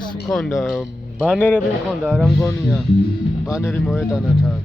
ის მქონდა, ბანერები მქონდა, არა მგონია. ბანერი მოეტანათ აქ.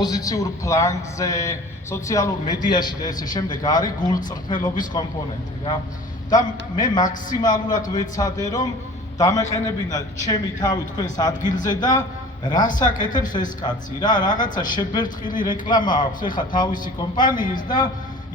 ოპოზიციურ ფლანგზე, სოციალურ მედიაში და ესე შემდეგ არის გულწრფელობის კომპონენტი რა. და მე მაქსიმალურად ვეცადე რომ დამეყენებინა ჩემი თავი თქვენს ადგილზე და რას აკეთებს ეს კაცი რა, რაღაცა შებერტყილი რეკლამა აქვს ეხა თავისი კომპანიის და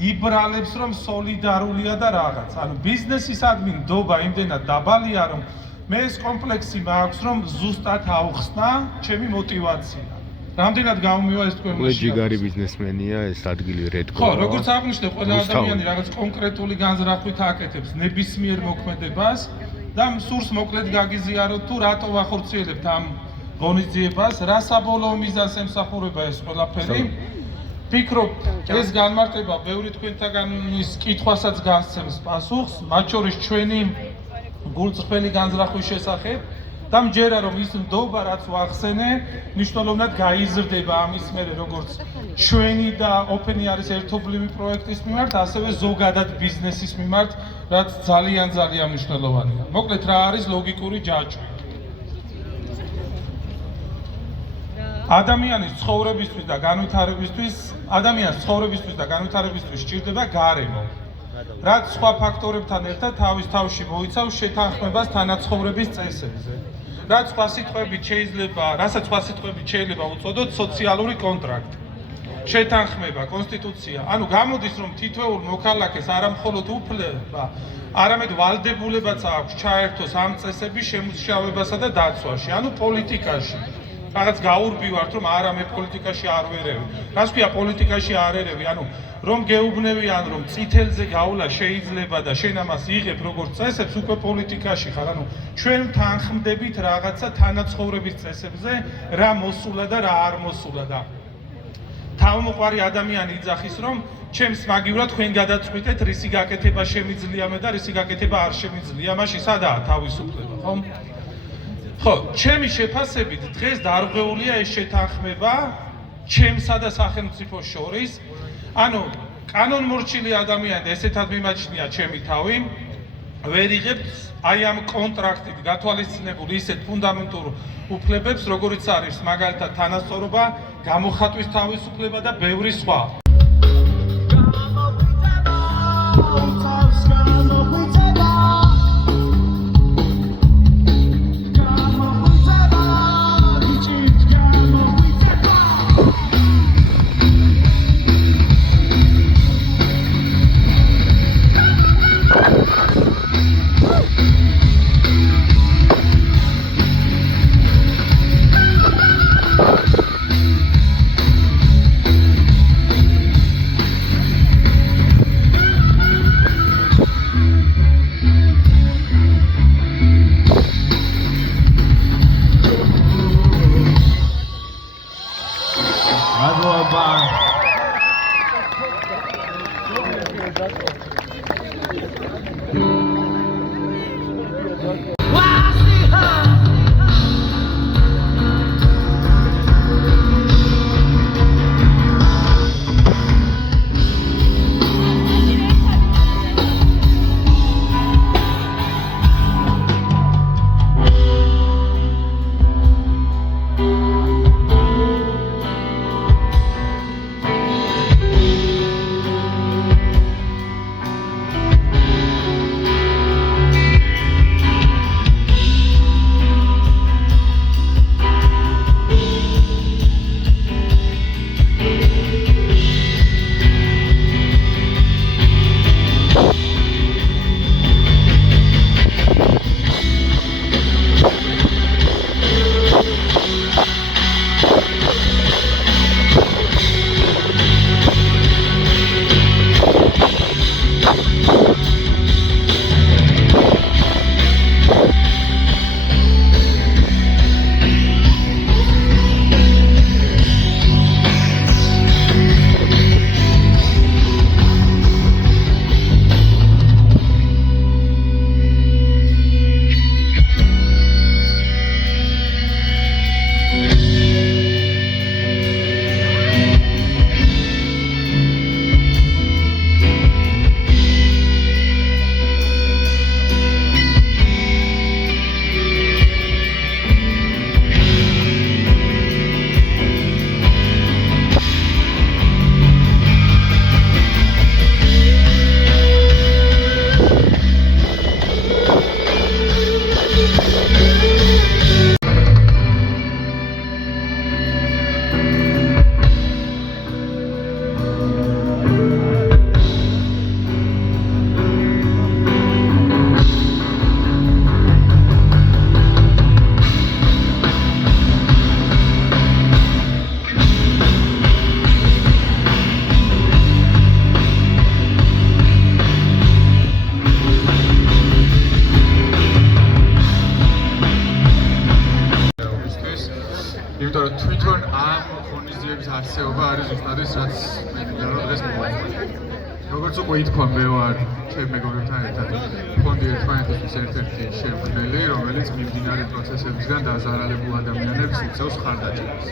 იბრალებს რომ სოლიდარულია და რაღაც. ანუ ბიზნესისადმი ნდობა იმდენად დაბალია რომ მე ეს კომპლექსი მაქვს რომ ზუსტად ავხსნა ჩემი мотиваცია. რამდენად გამომივა ეს თქვენ მაშინ? ჯიგარი ბიზნესმენია ეს ადგილი რედკო. ხო, როგორც აღნიშნე, ყველა ადამიანი რაღაც კონკრეტული განზრახვით აკეთებს ნებისმიერ მოქმედებას და სურს მოკლედ გაგიზიაროთ თუ რატო ვახორციელებთ ამ ღონისძიებას, რა საბოლოო მიზანს ემსახურება ეს ყველაფერი. ვფიქრობ, ეს განმარტება ბევრი თქვენთაგანის კითხვასაც გასცემს პასუხს, მათ შორის ჩვენი გულწრფელი განზრახვის შესახებ. და მჯერა რომ ის ნდობა რაც ვახსენე, მნიშვნელოვნად გაიზრდება ამის მერე როგორც ჩვენი და ოფენი არის ერთობლივი პროექტის მიმართ, ასევე ზოგადად ბიზნესის მიმართ, რაც ძალიან მნიშვნელოვანია. მოკლედ რა არის ლოგიკური ჯაჭვი? ადამიანის ცხოვრებისთვის და განვითარებისთვის სჭირდება გარემო. რაც სხვა ფაქტორებთან ერთად თავის თავში მოიცავს შეთანხმებას თანაცხოვრების წესებზე. რასაც სხვა სიტყვებით შეიძლება უწოდოთ სოციალური კონტრაქტი. შეთანხმება, კონსტიტუცია. ანუ გამოდის რომ თითოეულ მოქალაქეს არა მხოლოდ უფლება, არამედ ვალდებულებაც აქვს ჩაერთოს ამ წესების შემუშავებასა და დაცვაში, ანუ პოლიტიკაში. რაღაც გაურბივართ რომ არა მე პოლიტიკაში არ ვერევი. რას ქვია პოლიტიკაში არ ერევი? ანუ რომ გეუბნევიან რომ წითელზე გავლა შეიძლება და შენ ამას იღებ როგორც წესებს უკვე პოლიტიკაში ხარ. ანუ ჩვენ თანხმდებით რაღაცა თანაცხოვრების წესებზე რა მოსულა და რა არ მოსულა და თავმოყარი ადამიანი იძახის რომ ჩემს მაგივრად თქვენ გადაწყვიტეთ რისი გაკეთება შემიძლია მე და რისი გაკეთება არ შემიძლია. მაშინ სადაა თავისუფლება, ხო? ხო, ჩემი შეფასებით დღეს დარღვეულია ეს შეთანხმება ჩემსა და სახელმწიფოს შორის. ანუ კანონმორჩილი ადამიანი ესეთად მიმაჩნია ჩემი თავი, ვერ იღებთ აი ამ კონტრაქტით გათვალისწინებულ ისეთ ფუნდამენტურ უფლებებს, როგორიც არის მაგალითად თანასწორობა, გამოხატვის თავისუფლება და ბევრი სხვა. ღონისძიების არსებობა არის ზუსტად ის, რაც მინდა რომ დღეს მოვაწყოთ. როგორც უკვე ითქვა, მე ვარ ჩემ მეგობრებთან ერთად ფონდი ერთმანეთისთვის ერთ-ერთი შემქმნელი, რომელიც მიმდინარე პროცესებისგან დაზარალებულ ადამიანებს იწევს ხარდაჭერას.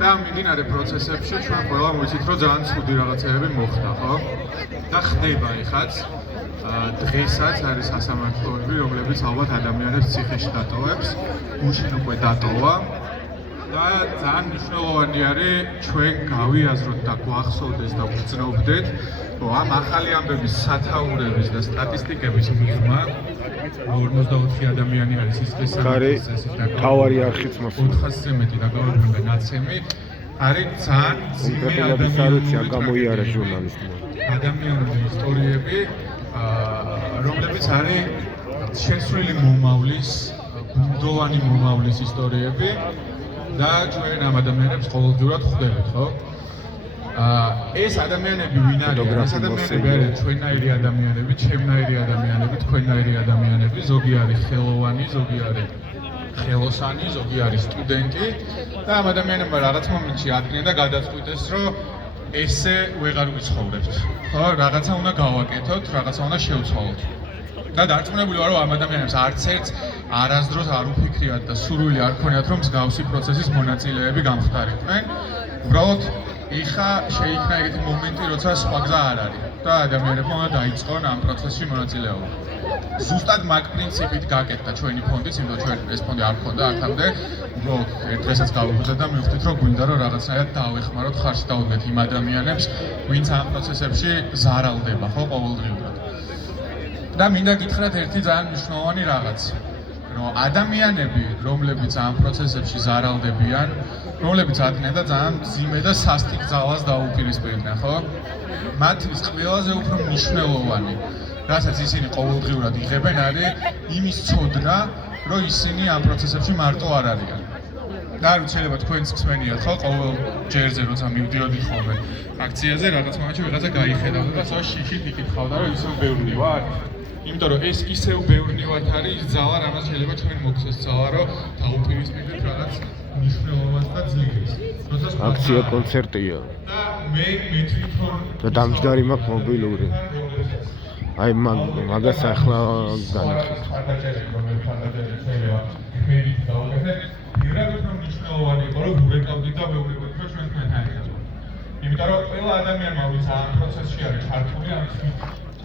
და მიმდინარე პროცესებში ჩვენ ყველა მოვიცით, რომ ძალიან ცუდი რაღაცები მოხდა, ხო? და ხდება ეხაც. დღესაც არის სასამართლოები, რომლებიც ალბათ ადამიანებს ციხეში დატოვებს, გუშინ უკვე დატოვა. და ძალიან მნიშვნელოვანი არის ჩვენ გავიაზროთ და გვახსოვდეს და ვგრძნობდეთ, რომ ამ ახალი ამბების სათაურების და სტატისტიკების მიღმა 44 ადამიანი არის სისხლის სამართლისწესით და თავარი არხიც მოსულა 400-ზე მეტი დაგავიწყდა ნაცემი არის ძალიან ძიმე ადამიანები გამოიარა ჟურნალისტმა ადამიანური ისტორიები რომლებიც არის შესრულებული მომავლის ბუნდოვანი მომავლის ისტორიები და ჩვენ ამ ადამიანებს ყოველდღურად ხვდებით, ხო? ეს ადამიანები ვინ არიან? ეს ადამიანები არიან ჩვენნაირი ადამიანები, ჩემნაირი ადამიანები, თქვენნაირი ადამიანები, ზოგი არის ხელოვანი, ზოგი არის ხელოსანი, ზოგი არის სტუდენტი და ამ ადამიანებმა რაღაც მომენტში ადგენენ და გადაწყვიტეს, რომ ესე ვეღარ ვიცხოვრებთ. ხო, რაღაცა უნდა გავაკეთოთ, რაღაცა უნდა შევცვალოთ. და დარწმუნებული ვარ, რომ ამ ადამიანებს არც ერთს არასდროს არ უფიქრიათ და სურვილი არ ქონიათ, რომ მსგავსი პროცესის მონაწილეები გამხდარიყვნენ. უბრალოდ ეხა შეიქმნა ეგეთი მომენტი, როცა სხვა გზა არ არის და ადამიანებმა უნდა დაიწყონ ამ პროცესში მონაწილეობა. ზუსტად მაგ პრინციპით გაკეთდა ჩვენი ფონდიც, იმიტომ რომ ჩვენ ეს ფონდი არ ქონდა აქამდე. უბრალოდ ერთ დღესაც გავუხსნით და მივხვდით, რომ გვინდა რომ რაღაცნაირად დავეხმაროთ, ხარჯს დავუდგეთ იმ ადამიანებს, ვინც ამ პროცესებში ზარალდება, ხო, ყოველდღიურად. და მინდა გითხრათ ერთი ძალიან მნიშვნელოვანი რაღაც, რომ ადამიანები, რომლებიც ამ პროცესებში ზარალდებიან, რომლებიც ადგენენ და ძალიან მძიმე და სასტიკ ძალას დაუპირისპირდნენ, ხო? მათთვის ყველაზე უფრო მნიშვნელოვანი, რასაც ისინი ყოველდღიურად იღებენ, არის იმის ცოდნა, რომ ისინი ამ პროცესებში მარტო არ არიან. და არ ვიცი, შეიძლება თქვენც მსმენიათ, ხო, ყოველ ჯერზე როცა მივდიოდით ხოლმე აქციაზე, რაღაც მომენტში ვიღაცა გაიხედავდა და სხვა შიშით იკითხავდა, რომ ისევ ბევრი ვარ. იმიტომ რომ ეს ისევ ბევრი ვართ არის ის ძალა, რამაც შეიძლება ჩვენ მოგცეს ძალა, რომ დაუპირისპირდეთ რაღაც მნიშვნელოვანს და ძლიერს. აქცია კონცერტია. და მე მეთვითონ და დამჯდარი მაქვს მობილური. აი მაგას ახლა განახით. პირადად რომ მნიშვნელოვანი იყო, რომ ვურეკავდით და ვეუბნებოდით, რომ ჩვენ თქვენთან ერთად. იმიტომ რომ ყველა ადამიანმა, ვინც ამ პროცესში არის ჩართული, ამ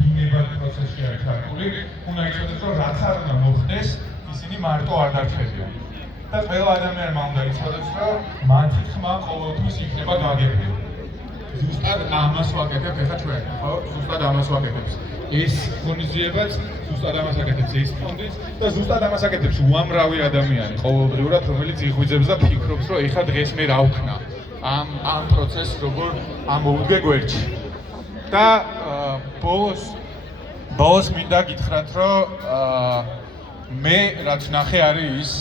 დინებად პროცესში არის ჩართული, უნდა იცოდეს, რომ რაც არ უნდა მოხდეს, ისინი მარტო არ დარჩებიან. და ყველა ადამიანმა უნდა იცოდეს, რომ მათი ხმა ყოველთვის იქნება გაგებული. ზუსტად ამას ვაკეთებ ეხლა ჩვენ, ხო? ზუსტად ამას ვაკეთებს. ეს ღონისძიებაც ზუსტად ამას აკეთებს ეს ფონდიც და ზუსტად ამას აკეთებს უამრავი ადამიანი ყოველდღიურად, რომელიც იღვიძებს და ფიქრობს, რომ ეხლა დღეს მე რა ვქნა ამ პროცესს როგორ ამოვუდგე გვერდში. და ბოლოს მინდა გითხრათ, რომ მე რაც ნახე არის ის,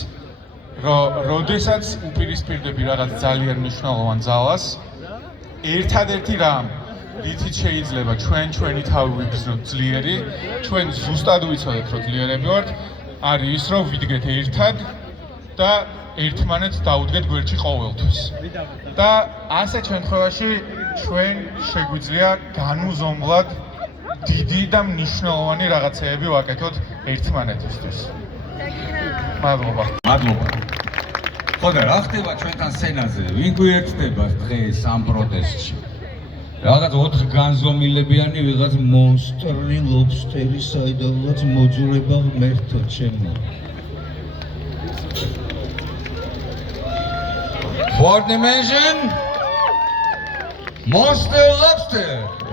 რომ როდესაც უპირისპირდები რაღაც ძალიან მნიშვნელოვან ძალას, ერთადერთი რამ რითიც შეიძლება ჩვენი თავი ვიგრძნოთ ძლიერი, ჩვენ ზუსტად ვიცოდეთ, რომ ძლიერები ვართ, არის ის, რომ ვიდგეთ ერთად და ერთმანეთს დავუდგეთ გვერდში ყოველთვის. და ასეთ შემთხვევაში ჩვენ შეგვიძლია განუზომლად დიდი და მნიშვნელოვანი რაღაცეები ვაკეთოთ ერთმანეთისთვის. მადლობა. მადლობა. ხოდა რა ხდება ჩვენთან სცენაზე? ვინ გვიერთდება დღეს ამ პროტესტში? რაღაც 4 განზომილებიანი ვიღაც მონსტრი ლობსტერი საიდანაც მოძურება ღმერთო ჩემო. For dimension Monster Lobster.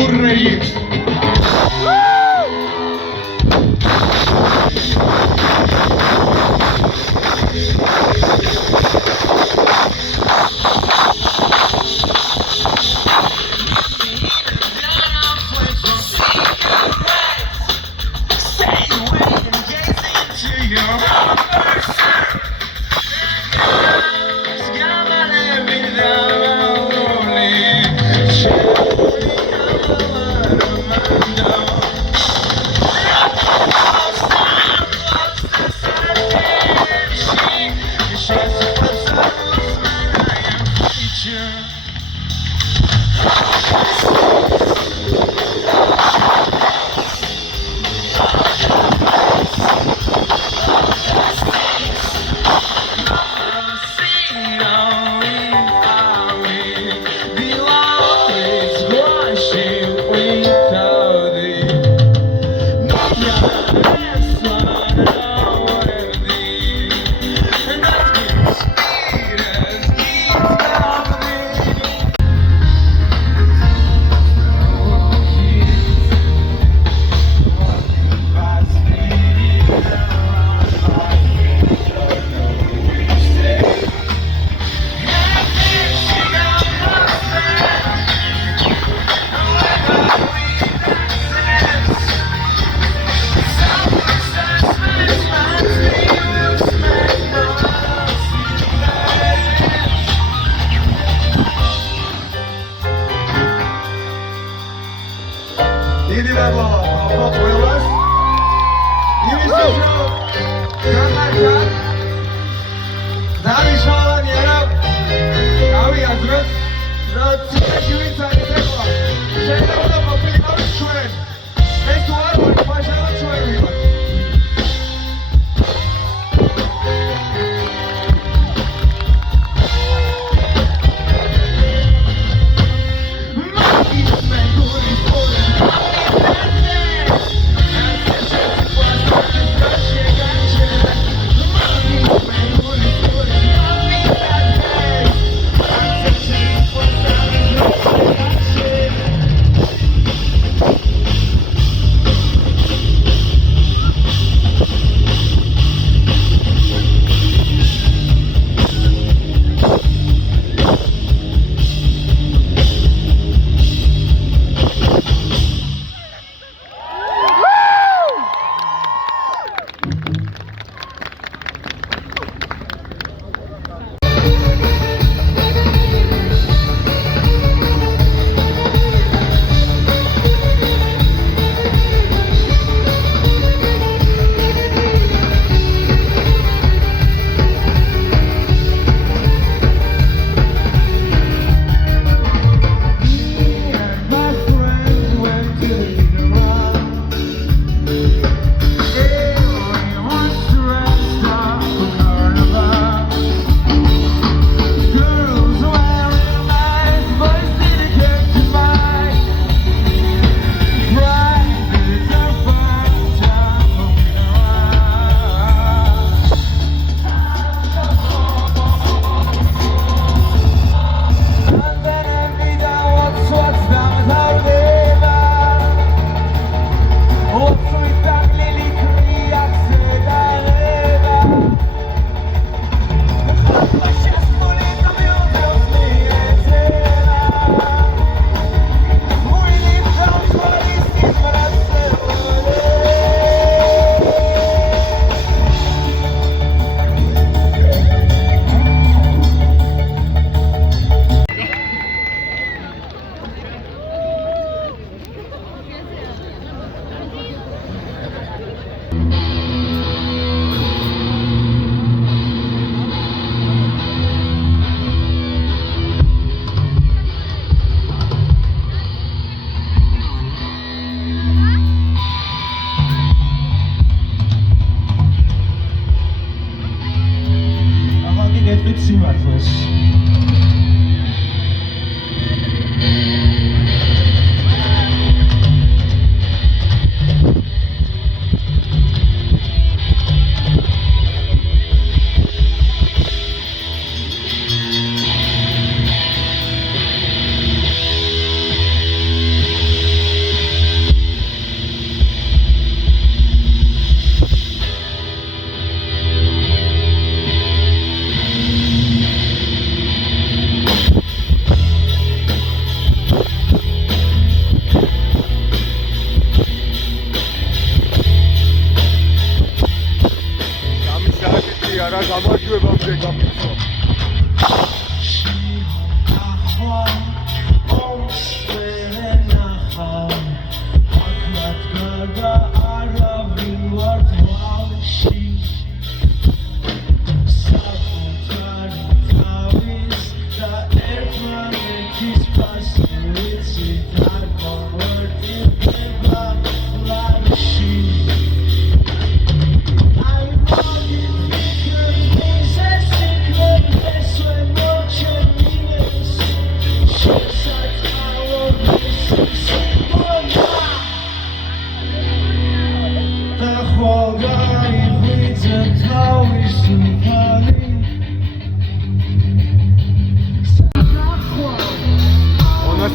Hurray!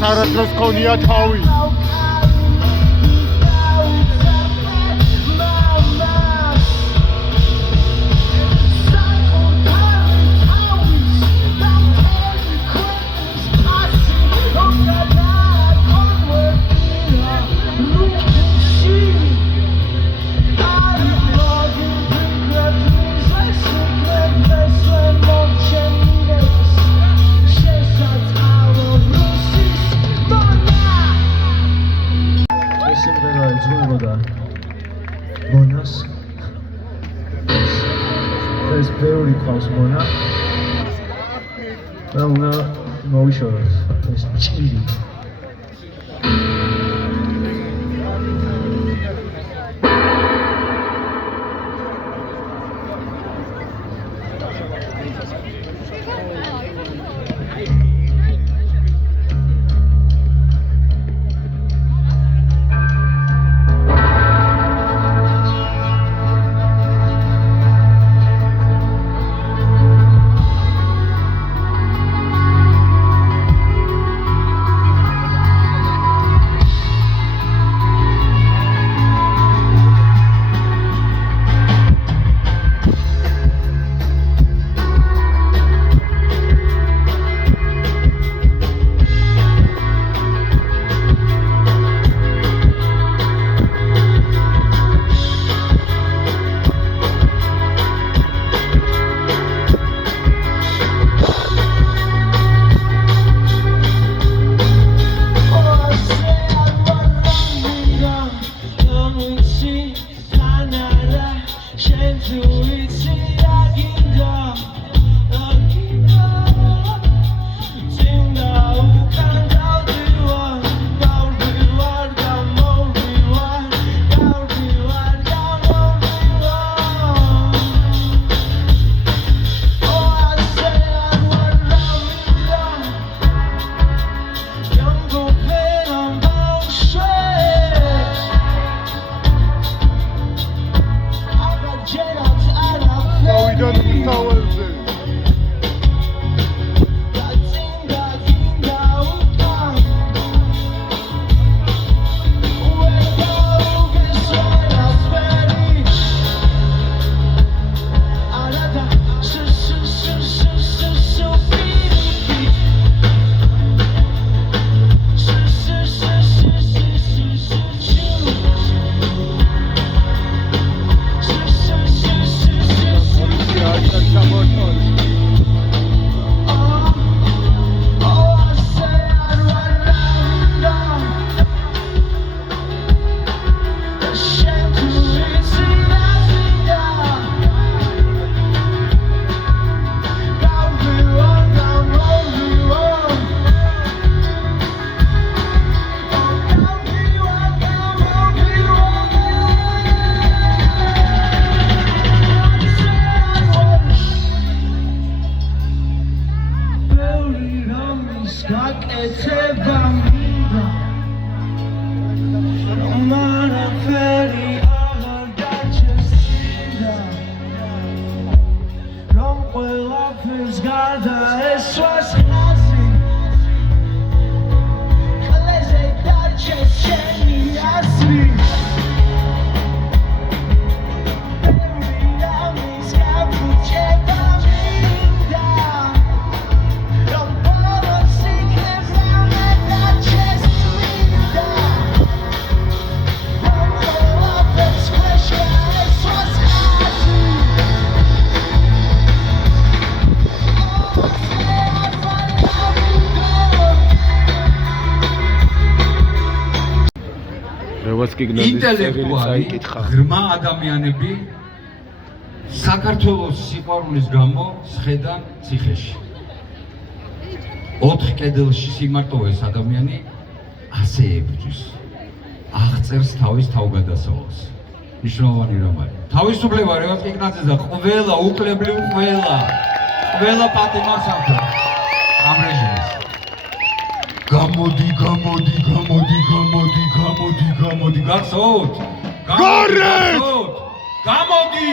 არასდროს ქონია თავი. მონას ეს ბევრი ყავს მონა და უნდა მოვიშოროთ ეს ჭირი ინტელექტუალი ღრმა ადამიანები საქართველოს სიყვარულის გამო სხედან ციხეში. 4 კედელში სიმარტოვეს ადამიანი ასე ებრძვის. აღწერს თავის თავგადასავალს. მნიშვნელოვანი რამ არის. თავისუფლება რევაზ კიკნაძეზე ყველა უკლებრივ ყველა პატიმარს ამბობს ამ რეჟიმს. გამოდი გახსოვთ? გამოდი!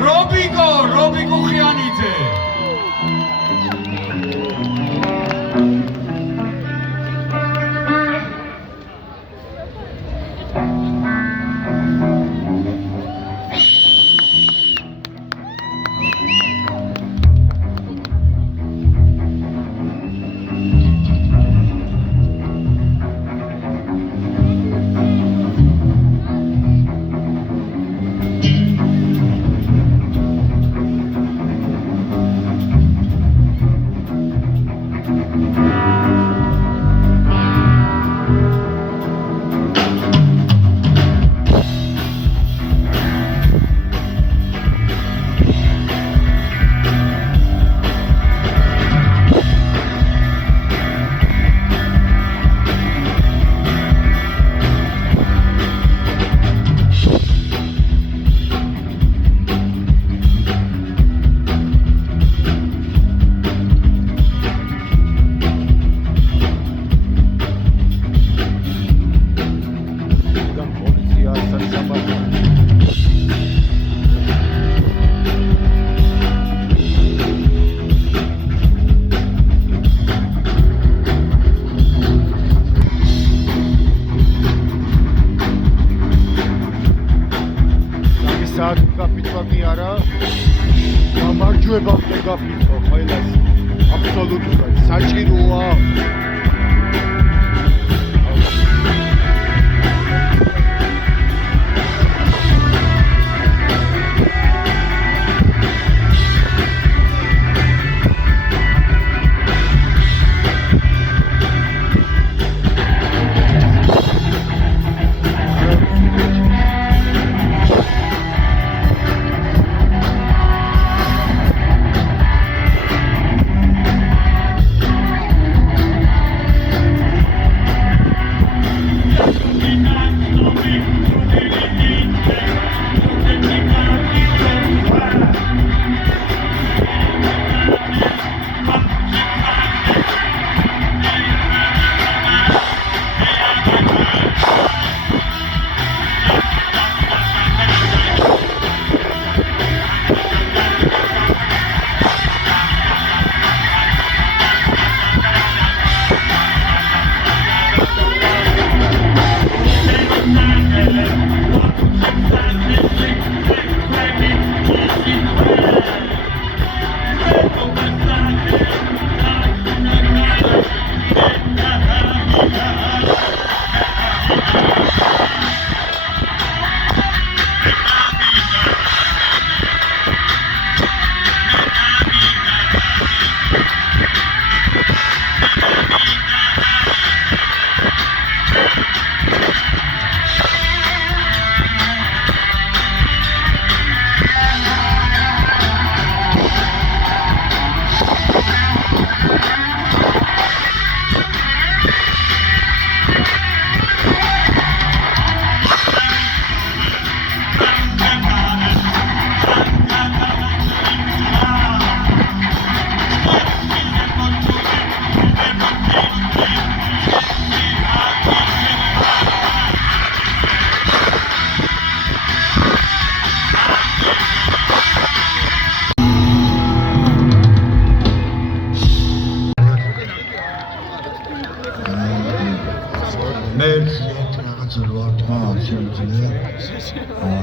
რობიკო ხიანიძე! გაჩვევა გაფიცო ყველას აბსოლუტურად საჭიროა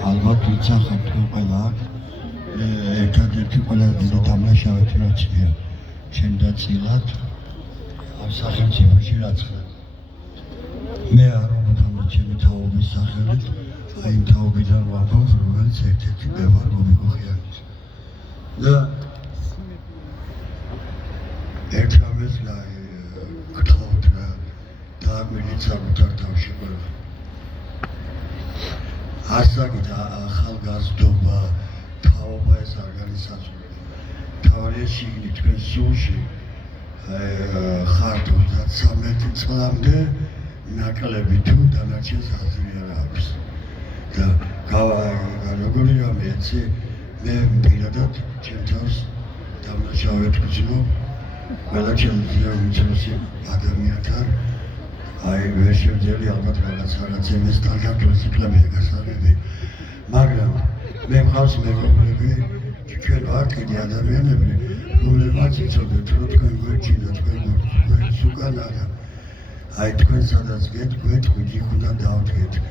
ალბათ ვიცახებთ ყველა ერთადერთი ყველა დიდი დამნაშავედ რაცია შემდაწილად ამ სახელმწიფოში რაც მე არ ვამბობ ჩემი თაობის სახელით აი იმ თაობიდან ვამბობ რომელიც ერთ-ერთი მე ვარ მომიგოხიანის და ერთამეს გთხოვთ რა დაამილით საკუთარ თავში ყველა ასაკით ახალგაზრდობა, თაობა ეს არ განისაზღვრება. თავარია შიგნით თქვენ სულში ხართ 33 წლამდე ნაკლები თუ დანარჩენს აზრი არ აქვს. და როგორი რამე ეცი მე პირადად ჩემ თავს დამნაშავედ ვგრძნობ ყველა ჩემზე უმცროსი ადამიანთან აი ვერ შევძელი ალბათ რაღაცების სტანდარტული სიტყვები გასაგები მაგრამ მე მყავს მეგობრები ჩვენ ვართ კიდე ადამიანები რომლებმაც იცოდეთ რომ თქვენ გვერდჩინოთ თქვენ გვერდს უკან არა აი თქვენ სადაც გეტყვით იქ უნდა დავდგეთ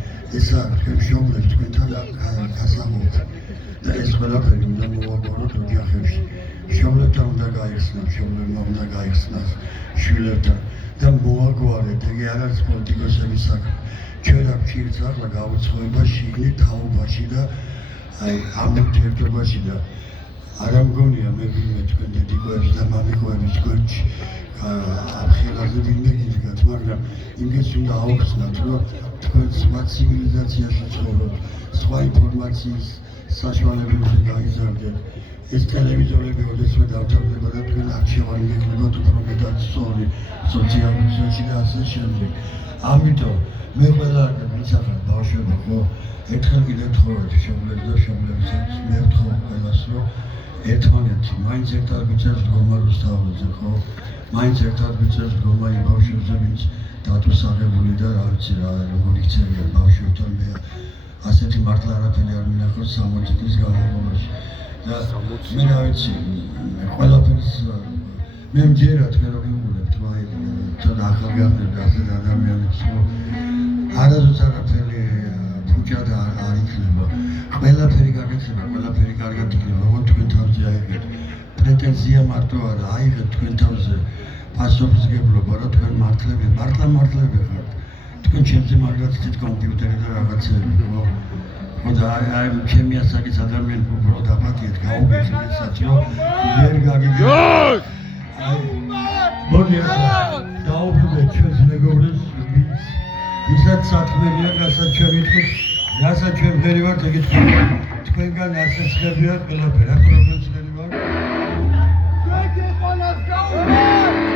ესა თქვენ მშობლებს თქვენთან გასამოვთ და ეს ყველაფერი უნდა მოვაგვაროთ ოჯახებში მშობლებთან უნდა გაიხსნათ მშობლებმა უნდა გაიხსნათ შვილებთან და მოაგვარეთ, ეგ არ არის პოლიტიკოსების საქმე. ჩვენ აქ ვჭირთ ახლა გაუცხოება შიგნით თაობაში და აი ამ ურთიერთობაში და არა მგონია მე ვინმე თქვენ დედიკოებს და მამიკოების გვერდში ამ ხელაზე ვინმე გიდგათ, მაგრამ იმის უნდა აუხსნათ, რომ თქვენ სხვა ცივილიზაციაში ცხოვრობთ, სხვა ინფორმაციის საშუალებებზე გაიზარდეთ. ეს ტელევიზორები ოდესმე დავთავრდება და თქვენ არჩევანი გექნებათ უფრო მეტად სწორი სოციალურ ქსელში და ასე შემდეგ. ამიტომ მე ყველა ვიცახარ ბავშვები ხო ერთხელ კიდევ თხოვეთ შობლებს და შობლებსაც მე ვთხოვ ყველას რომ ერთმანეთი მაინც ერთად გვიწევს დგომა რუსთაველზე ხო მაინც ერთად გვიწევს დგომა იმ ბავშვებზე ვინც დატვირთული და რა ვიცი რა როგორ იქცევიან ბავშვებთან მე ასეთი მართლა არაფერი არ მინახავს 60 წლის განმავლობაში და მე რა ვიცი ყველაფერს მე მჯერა თქვენ რომ გიგურებთ მაი თან ახალგაზრდა ასეთ ადამიანებს რომ არასდროს არაფერი ფუჭად არ იქნება ყველაფერი გაგეცემა ყველაფერი კარგად იქნება როგორც თქვენ თავზე აიღეთ პრეტენზია მარტო არა, აიღეთ თქვენ თავზე პასუხისმგებლობა, რომ თქვენ მართლები ხართ. თქვენ ჩემზე მაგრად ცით კომპიუტერი და რაღაცები, ხო და აი ჩემი ასაკის ადამიანები უბრალოდ აპატიეთ გაუგეცილესაც, რომ ვერ გაგიგებთ. მოდი დაუბრუნდეთ ჩვენს მეგობრებს, ვისაც საქმეა, რასაც ჩვენ ვიტყვით, რასაც ჩვენ ვერი ვართ, ეგეთ თქვენგან ასეც ხდებია ყველაფერი, ახლა რომელიც ხელი ვარ. თქვენ ყველას გაუგეცილეთ!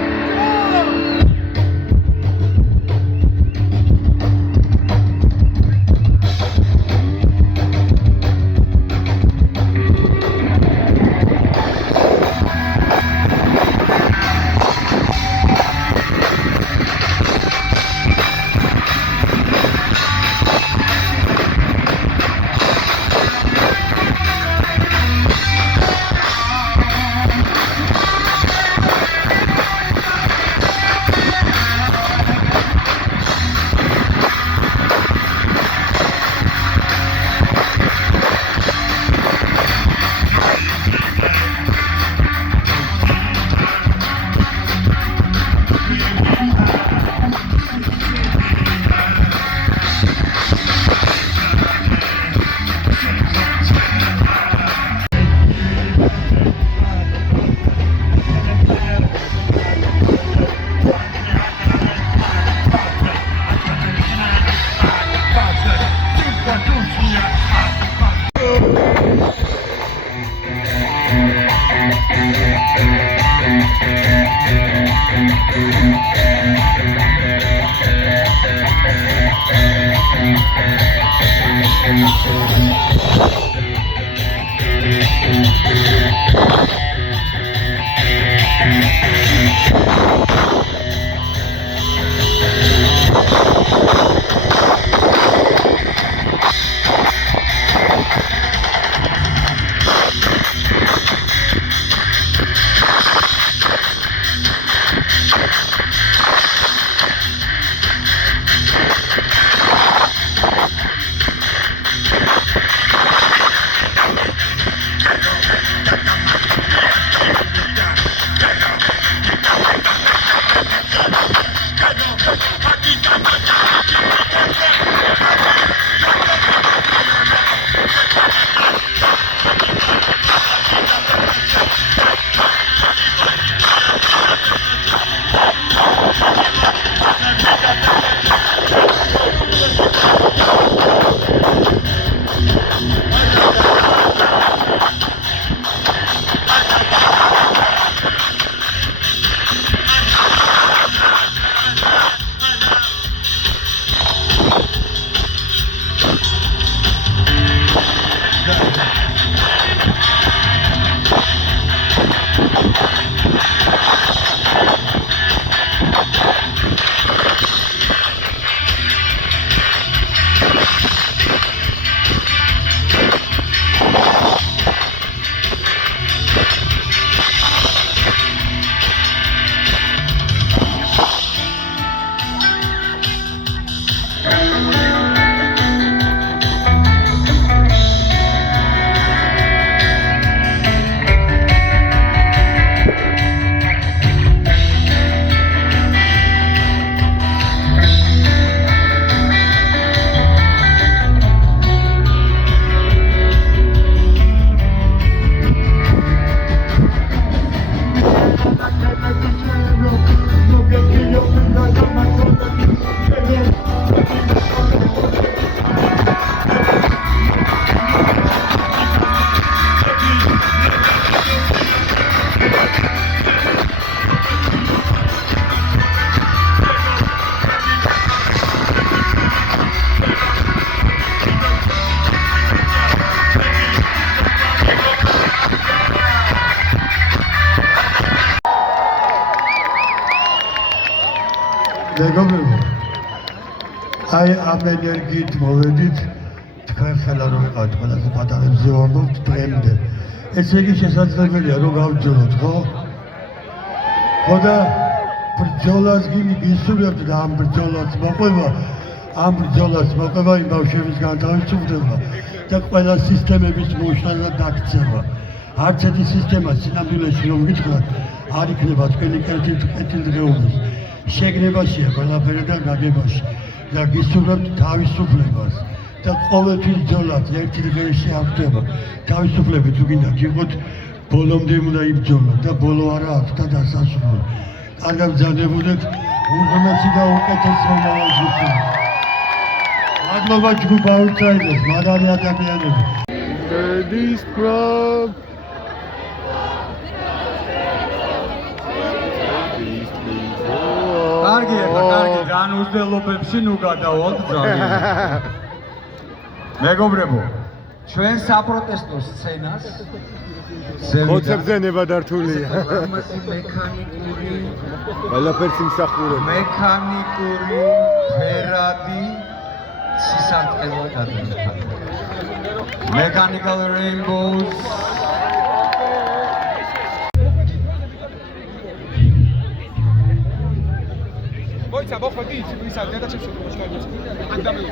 მეგობრებო, აი ამ ენერგიით მოვედით, თქვენ ხელა რომ ვიყავთ ყველაზე პატარებზე ვარდოთ დღემდე. ესე იგი შესაძლებელია რომ გავბრძოლოთ, ხო? ხო და ბრძოლას გისურვებთ და ამ ბრძოლას მოყვება იმ ბავშვების განთავისუფლება და ყველა სისტემების მოშლა და დაქცევა. არც ერთი სისტემა სინამდვილეში რომ ვიტყვათ, არ იქნება თქვენი კეთილდღეობის შეგნებაშია ყველაფერი და გაგებაში და გისურვებთ თავისუფლებას და ყოველთვის ბრძოლად ერთი დღეში არ ხდება. თავისუფლებით თუ გინდა გიყოთ, ბოლომდე უნდა იბრძოლოთ და ბოლო არა აქვს და დასასრულო. კარგად ბრძანებოდეთ, უღრმესი და უკეთეს მომავალს გისურვებთ. მადლობა ჯგუფ აუტსაიდერს, მაგარი ადამიანები. This from კარგი, ძალიან უძველობებში ნუ გადავვალთ ძალიან. მეგობრებო, ჩვენ საპროტესტო სცენას კონცეფტზე ნებადართულია. მექანიკური ყველაფერს იმსახურებ. მექანიკური ფერადი სისარტყელა გადაიხადა. Mechanical rainbows. Boyca, bo chodzi, ci sa, da cię przeprosić. Andamy.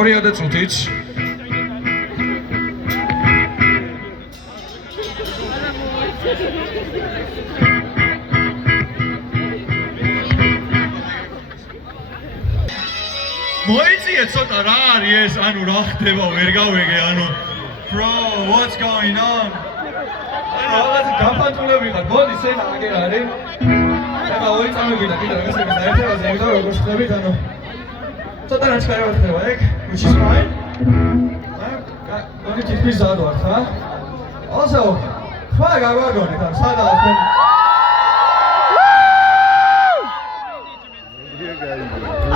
ორიოდე წუთით მოიწიე ცოტა რა არის ეს, ანუ რა ხდება, ვერ გავიგე, ანუ bro, what's going on? ანუ რაღაც გაფანტულები ხარ, მოდი სენა აგერ არის. ეხლა ორი წამები და კიდე რაღაც ეგ დაერთებაზე, იმიტომ როგორ ხდებით, ანუ ცოტა რაჩქარა ხდება, ეგ, which is fine. Don't keep me sad ვარ, ხა? Also, ხვა გავაგონეთ, ანუ სადაა თქვენ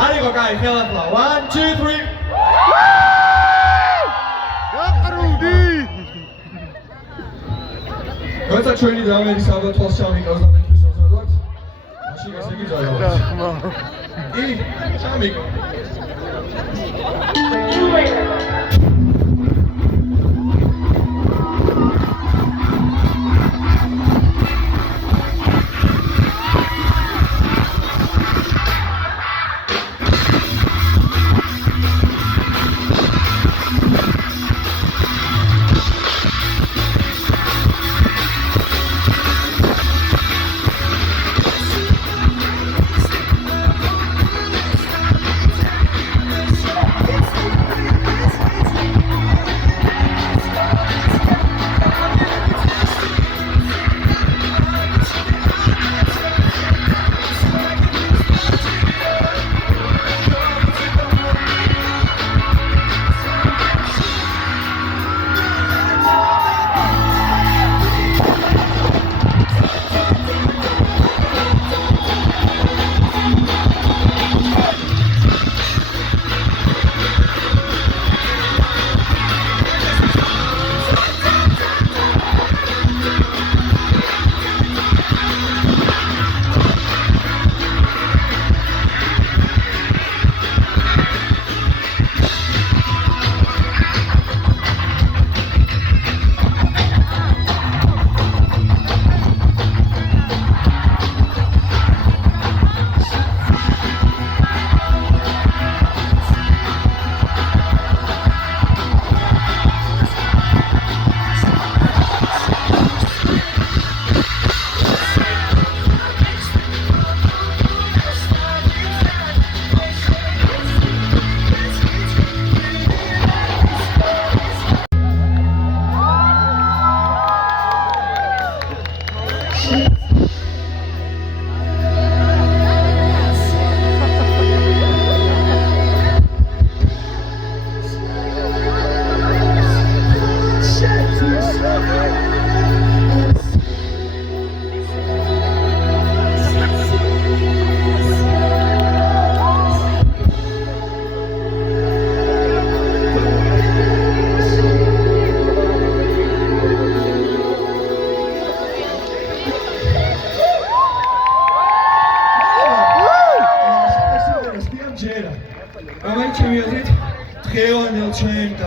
არიგო კაი, ხელათლა. 1 2 3 გაყრუნდი. როცა ჩვენი დრამერი საბათვალს ჩამიყავს და მეკრის ოზადოთ, მაშინ ესე იგი ძალაობს. ხმა. ი, ჩამიყო.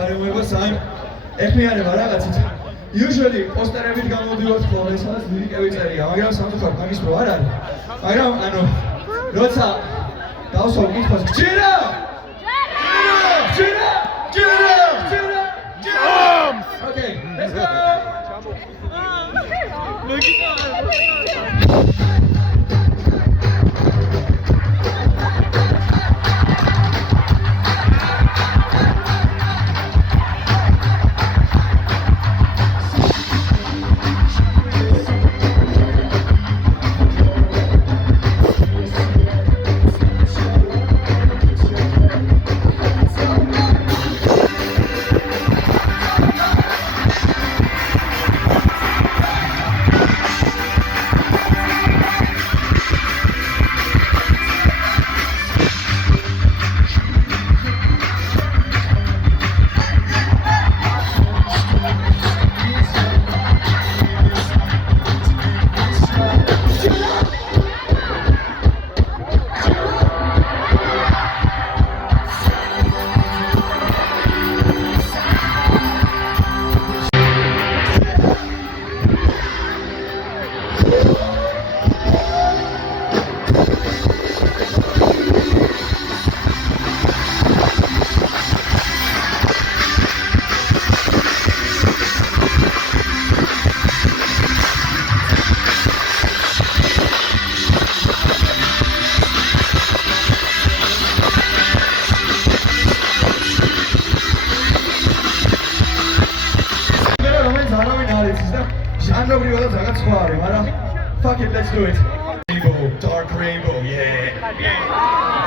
გარემოება საიმ ეხმიანება რაღაცით. Usually პოსტერებით გამოდივართ ხოლმე, სადაც ლირიკები წერია, მაგრამ სამწუხაროდ მაგის პრო არ არის. მაგრამ ანუ როცა დავსვამ კითხვას, გჯერა! Okay, let's go! Fuck it, let's do it. Rainbow, dark rainbow, yeah.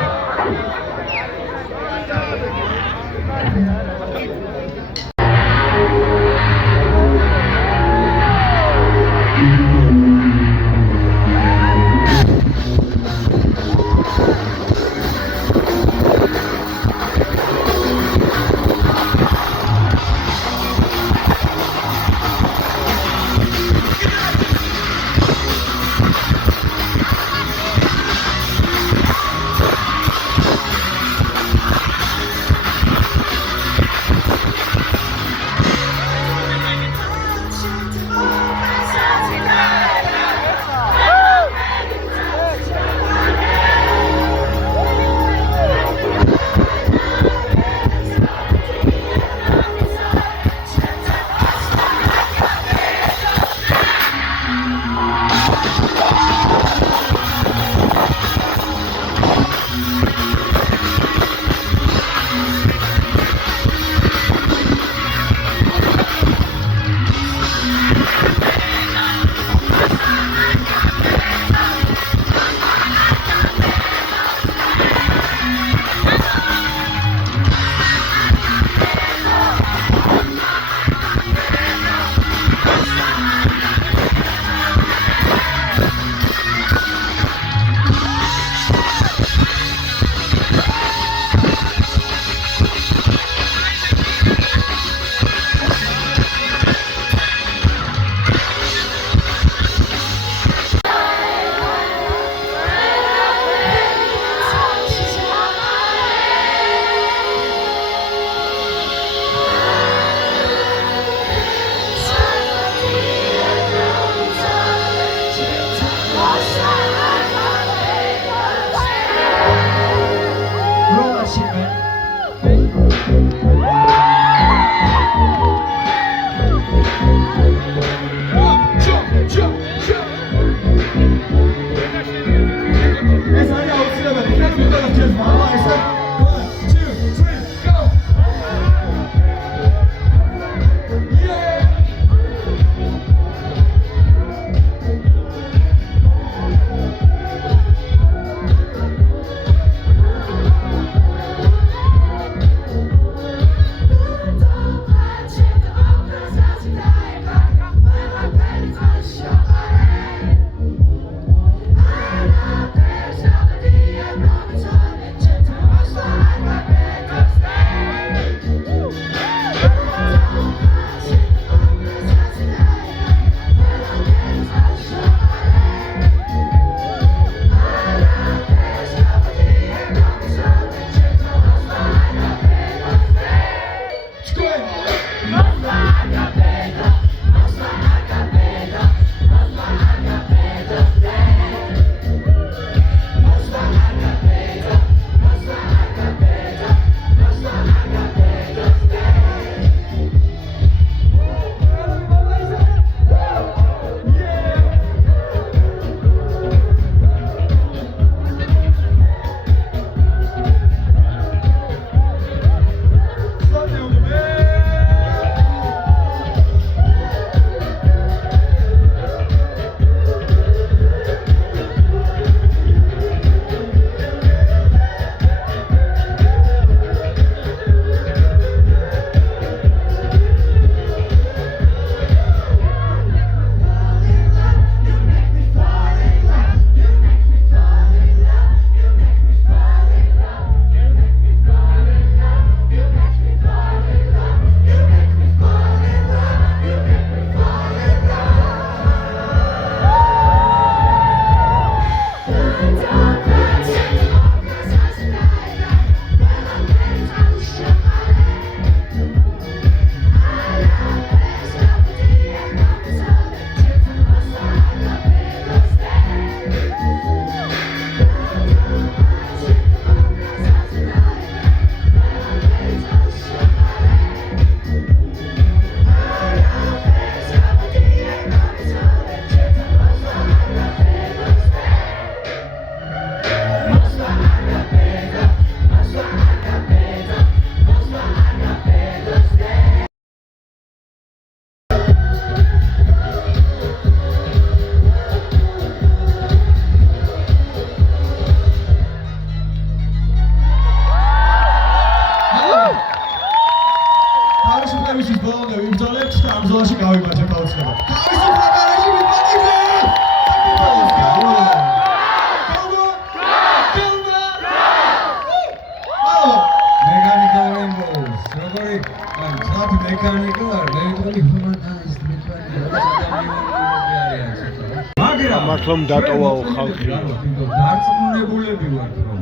სამართლომ დატოვაო ხალხი. დარწმუნებულები ვართ რომ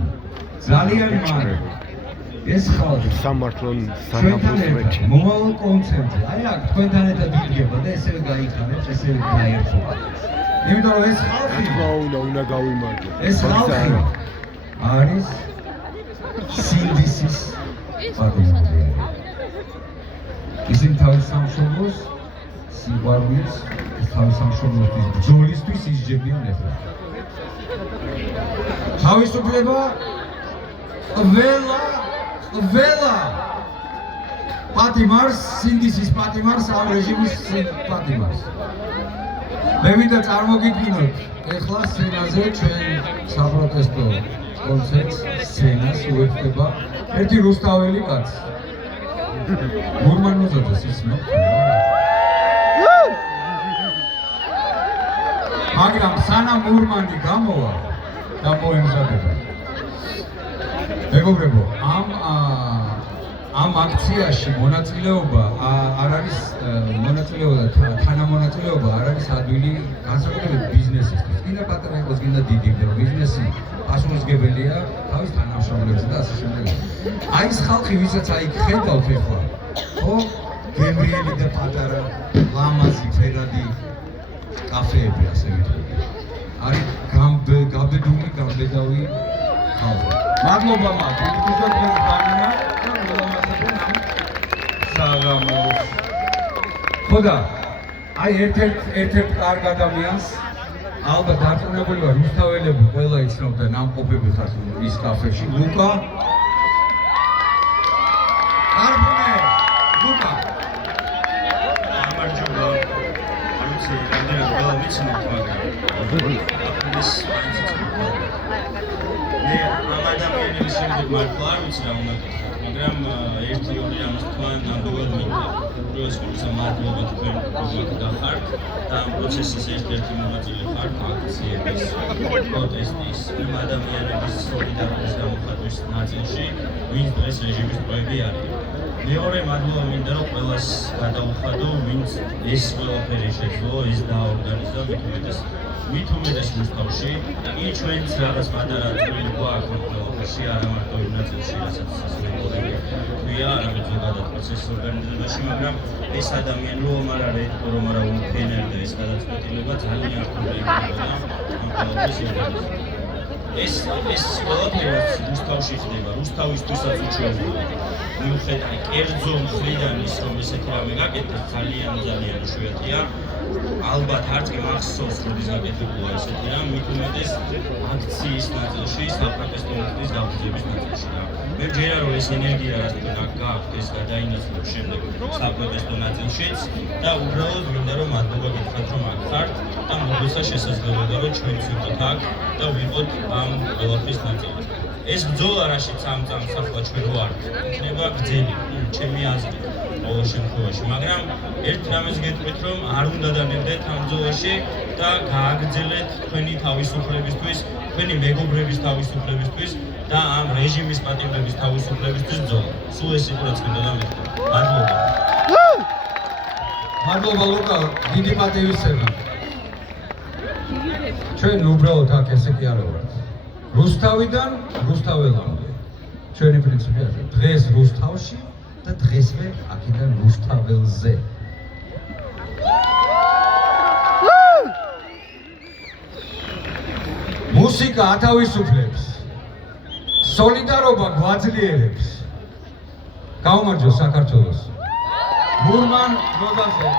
ძალიან მარე ეს ხალხი სამართლომ ჩვენთან სანაფუძვეთ. ერთად მომავალ კონცერტზე აი აქ თქვენთან ერთად იდგება და ესევე გაიხარებს, ესევე გაერთვა. იმიტომ რომ ეს ხალხი უნდა გავიმარჯვო. ეს ხალხი არის სინდისის პატრონი. ისინი თავის სამშობლოს სიყვარულის, თავის სამშობლოსთვის ბრძოლისთვის ისჯებიან ეხლა. თავისუფლება ყველა პატიმარს, სინდისის პატიმარს, ამ რეჟიმის პატიმარს. მე მინდა წარმოგიდგინოთ ეხლა სცენაზე ჩვენ საპროტესტო კონცერტს სცენას უერთდება ერთი რუსთაველი კაცი. მურმანოზაძეს ისმენთ. მაგრამ სანამ მურმანი გამოვა და მოემზადება. მეგობრებო, ამ აქციაში მონაწილეობა არ არის მონაწილეობა და თანამონაწილეობა არ არის ადვილი განსაკუთრებით ბიზნესისთვის. კიდევ პატარა იყოს, კიდევ დიდი ბიზნესი პასუხისმგებელია თავის თანამშრომლებზე და ასე შემდეგ. აი ეს ხალხი, ვისაც აი ხედავთ ეხლა, ხო? გემრიელი და პატარა ლამაზი ფერადი კაფეები ასე ვიტყვი. არის გამბედავი ხალხი. მადლობა მათ, ვიდეოს განა და მოლამაზებენ ამ საღამოს. ხოდა, აი ერთ-ერთ კარგ ადამიანს ალბათ დარწმუნებული ვარ, რუსთაველები ყველა იცნობდნენ ამ ყოფებისას ის კაფეში. ლუკა არბუნე, ლუკა გამარჯობა. არც რამდენად ყველა ვიცნობთ, მაგრამ ეს მე ამ ადამიანების შემდეგ მართლა არ ვიცი რა უნდა გითხრათ, მაგრამ ერთი-ორი რამის თქვა ნამდვილად მინდა. უბრალოდ მადლობა თქვენ როგორ გახართ და ამ პროცესის ერთ-ერთი მონაწილე ხართ აქციების, პროტესტის, იმ ადამიანების სოლიდარობის გამოხატვის ნაწილში, ვინც დღეს რეჟიმის პროექტი არის. მეორე მადლობა მინდა რომ ყველას გადაუხადო, ვინც ეს ყველაფერი შეძლო, ის დააორგანიზა, მით უმეტეს რუსთავში. იგი ჩვენც რაღაც პატარა წვლილი გვაქვს ყველაფერში, არა მარტო იმ ნაწილში, რასაც საზოგადოება ქვია, არამედ ზოგადად პროცესის ორგანიზებაში, მაგრამ ეს ადამიანი რომ არ არის, რომ არა უმფენერდა ეს გადაწყვეტილება ძალიან რთული იქნება ამ ყველაფრის ორგანიზება. ეს ყველაფერი რუსთავში ხდება, რუსთავისთვისაც უჩვეულოა. მიუხედავად კერძო მხრიდან ის რომ ესეთი რამე გაკეთდეს ძალიან იშვიათია. ალბათ არც კი მახსოვს როდის გაკეთებულა ესეთი რამ, მით უმეტეს აქციის ნაწილში, საპროტესტო აქციის გაგრძელების ნაწილში. მე მჯერა რომ ეს ენერგია რაც თქვენ აქ გააქვთ, ეს გადაინაცვლოს შემდეგ საპროტესტო ნაწილშიც და უბრალოდ მინდა რომ მადლობა გითხრათ რომ აქ ხართ და მოგესა შესაძლებლობა რომ ჩვენც ვიყოთ აქ და ვიყოთ ამ ყველაფრის ნაწილი. ეს ბრძოლა რაშიც ამ წამს ახლა ჩვენ ვართ, იქნება გრძელი, ჩემი აზრით. ყოველ შემთხვევაში, მაგრამ ერთ რამეს გეტყვით, რომ არ უნდა დაგებდეთ ამ ბრძოლაში და გააგრძელეთ თქვენი თავისუფლებისთვის, თქვენი მეგობრების თავისუფლებისთვის და ამ რეჟიმის პატიმრების თავისუფლებისთვის ბრძოლა. სულ ეს იყო რაც მინდა დამეთქვა. მადლობა. მადლობა ლუკა, დიდი პატივისცემა. ჩვენ უბრალოდ აქ ესე კი არ ვართ. რუსთავიდან რუსთაველამდე. ჩვენი პრინციპი არის დღეს რუსთავში და დღესვე აქედან რუსთაველზე. მუსიკა ათავისუფლებს. სოლიდარობა გვაძლიერებს. გაუმარჯოს საქართველოს. მურმან გოგაზე.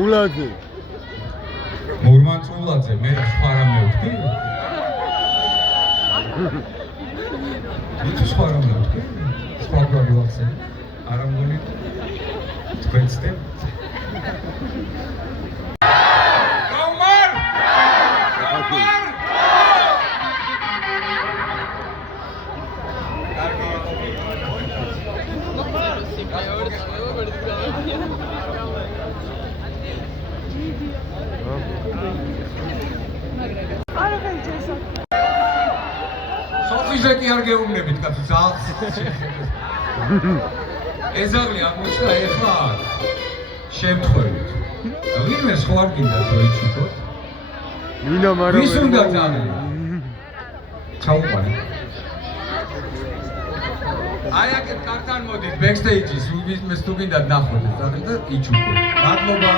ულაძე. მურმან წულაძე, მე სხვა რამე ვთქვი? თუ სხვა რამე ვთქვი? სხვა გვარი ვახსენე. არა მგონი თქვენ ცდებთ? გაუმარ! გაუმარ! სოფიზე კი არ გეუბნებით, კაცო, ძალს. ეზაღლი აღმოჩნდა ეხლა. შემთხვევით. ვინმე სხვა არ გინდა თუ ეჩიქოთ? მინა მაგრამ ვის უნდა ძალიან? ჩაუყარე. აი აქ კართან მოდით ბექსტეიჯის ვინმეს თუ გინდა ნახოთ ეს ახლა და იჩუქოთ. მადლობა.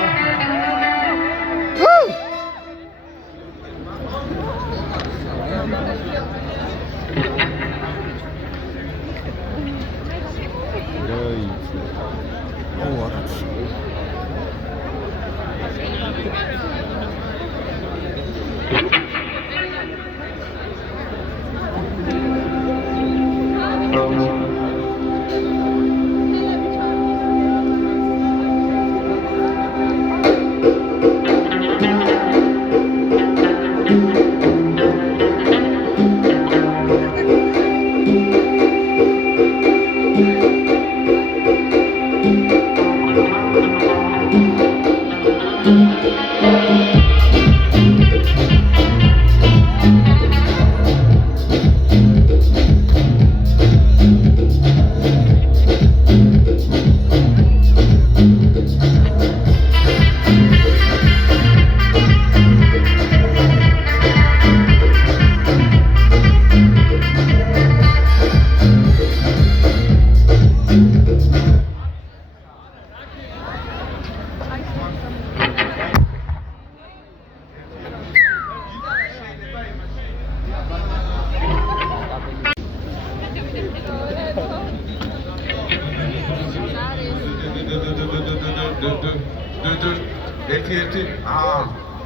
ერთი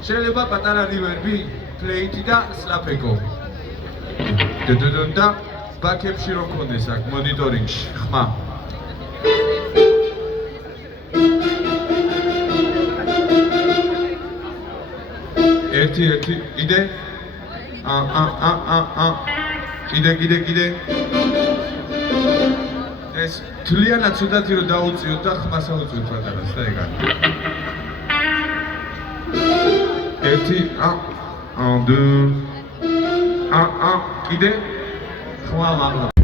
შეიძლება პატარა რივერბი ფლეიტი და სლაფეკო და ბაქებში რო კონდეს აქ მონიტორინგში ხმა ერთი იდე კიდე ეს თლიანად ცუდათი რომ დაუწიოთ და ხმას აუწიოთ პატარას და ეგ არის ერთი კიდე ხმა მაღლა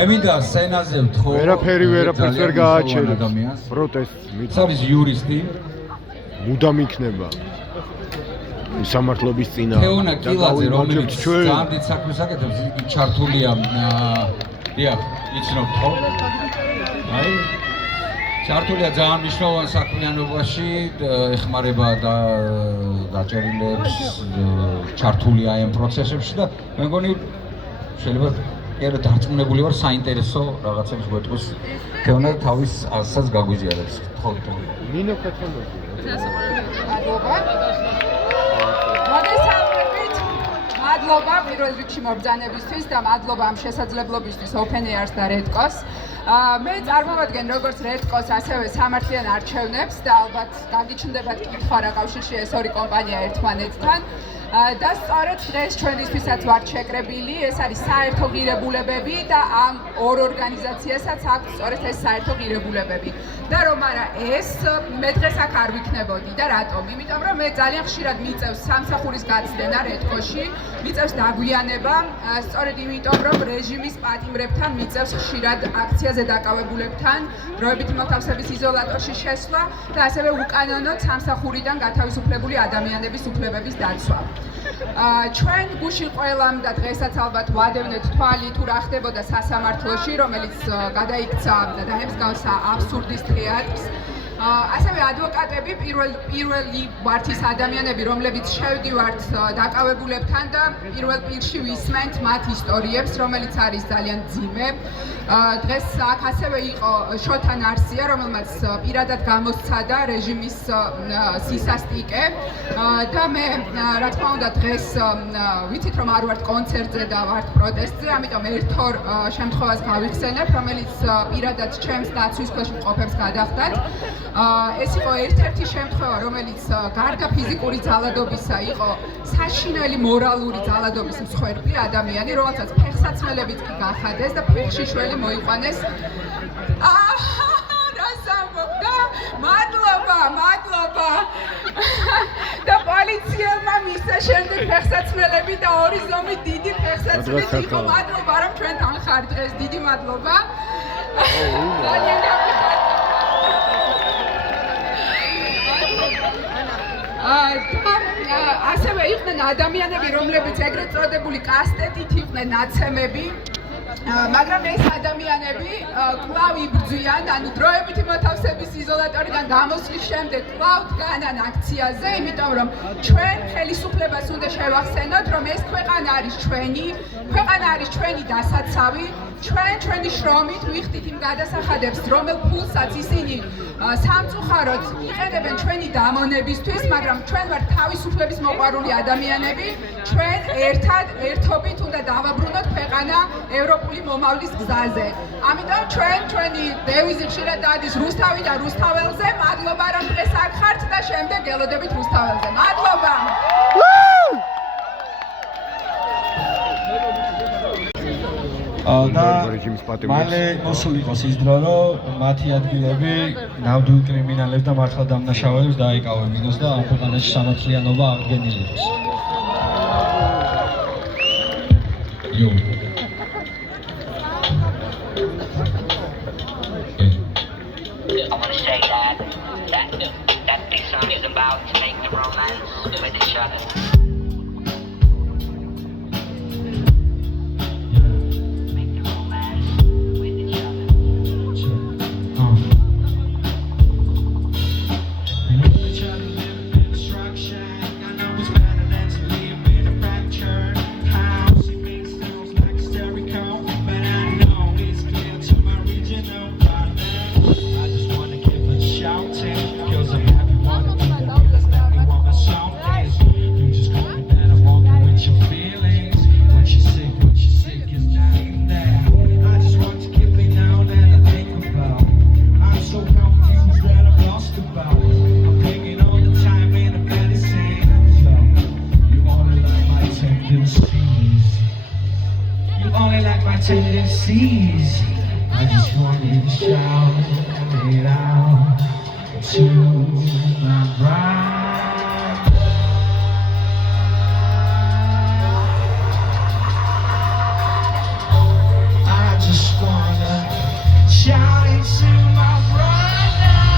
მე მინდა სცენაზე ვთხოვ ვერაფერი ვერ გააჩერებს პროტესტს ეს არის იურისტი მუდამ იქნება სამართლობის წინააღმდეგ თეონა კილაძე რომელიც ძალიან დიდ საქმეს აკეთებს იგი ჩართულია დიახ იცნობთ ხო აი ჩართულია ძალიან მნიშვნელოვან საქმიანობაში ეხმარება და დაჭერილებს ჩართულია ამ პროცესებში და მე მგონი შეიძლება კი არა დარწმუნებული ვარ საინტერესო რაღაცებს გვეტყვის თეონა თავის ასած გაგვიზიარებს თხოვთ ნინო კეთონდები მადლობა პირველ რიგში მობრძანებისთვის და მადლობა ამ შესაძლებლობისთვის Open Air-ს და Redco-ს. მე წარმოვადგენ როგორც Redco-ს, ასევე სამართლიან არჩევნებს და ალბათ გაგიჩნდებათ კითხვა რა კავშირშია ეს ორი კომპანია ერთმანეთთან. და სწორედ დღეს ჩვენთვისაც ვართ შეკრებილი, ეს არის საერთო ღირებულებები და ამ ორ ორგანიზაციასაც აქვს სწორედ ეს საერთო ღირებულებები. და რომ არა ეს მე დღეს აქ არ ვიქნებოდი და რატომ? იმიტომ რომ მე ძალიან ხშირად მიწევს სამსახურის გაცდენა Redco-ში, მიწევს დაგვიანება, სწორედ იმიტომ რომ რეჟიმის პატიმრებთან მიწევს ხშირად აქციაზე დაკავებულებთან, დროებითი მოთავსების იზოლატორში შესვლა და ასევე უკანონოდ სამსახურიდან გათავისუფლებული ადამიანების უფლებების დაცვა. ჩვენ გუშინ ყველამ და დღესაც ალბათ ვადევნეთ თვალი თუ რა ხდებოდა სასამართლოში, რომელიც გადაიქცა და მსგავსა აბსურდის თეატრს. ასევე ადვოკატები პირველი ვართ ის ადამიანები, რომლებიც შევდივართ დაკავებულებთან და პირველ პირში ვისმენთ მათ ისტორიებს, რომელიც არის ძალიან მძიმე. დღეს აქ ასევე იყო შოთა ნარსია, რომელმაც პირადად გამოსცადა რეჟიმის სისასტიკე და მე რა თქმა უნდა დღეს ვიცით რომ არ ვართ კონცერტზე და ვართ პროტესტზე, ამიტომ ერთ-ორ შემთხვევას გავიხსენებ, რომელიც პირადად ჩემს დაცვის ქვეშ მყოფებს გადახდათ. ეს იყო ერთ-ერთი შემთხვევა, რომელიც გარდა ფიზიკური ძალადობისა იყო საშინელი მორალური ძალადობის მსხვერპლი ადამიანი, რომელსაც ფეხსაცმელებიც კი გახადეს და ფეხში შველი მოიყვანეს. მადლობა. და პოლიციელმა მისცა შემდეგ ფეხსაცმელები და ორი ზომით დიდი ფეხსაცმელი იყო. მადლობა რომ ჩვენთან ხარ დღეს, დიდი მადლობა. ძალიან ასევე იყვნენ ადამიანები, რომლებიც ეგრეთ წოდებული კასტეტით იყვნენ ნაცემები, მაგრამ ეს ადამიანები კვლავ იბრძვიან, ანუ დროებითი მოთავსების იზოლატორიდან გამოსვლის შემდეგ კვლავ დგანან აქციაზე, იმიტომ რომ ჩვენ ხელისუფლებას უნდა შევახსენოთ, რომ ეს ქვეყანა არის ჩვენი დასაცავი, ჩვენი შრომით ვიხდით იმ გადასახადებს, რომელ ფულსაც ისინი სამწუხაროდ იყენებენ ჩვენი დამონებისთვის, მაგრამ ჩვენ ვართ თავისუფლების მოყვარული ადამიანები, ჩვენ ერთობით უნდა დავაბრუნოთ ქვეყანა ევროპული მომავლის გზაზე. ამიტომ ჩვენი დევიზი ხშირად დადის რუსთავი და რუსთაველზე. მადლობა რომ დღეს აქ ხართ და შემდეგ ელოდებით რუსთაველზე. მადლობა. და მალე მოსულიყოს ის დრო, რომ მათი ადგილები ნამდვილ კრიმინალებს და მართლდამნაშავეებს დაეკავებინოს და ამ ქვეყანაში სამართლიანობა აღდგენილი იყოს. I want to say that this song is about to make the romance with each other. Tendencies. I just wanted to shout it out to my bride. I just wanna shout it to my bride now.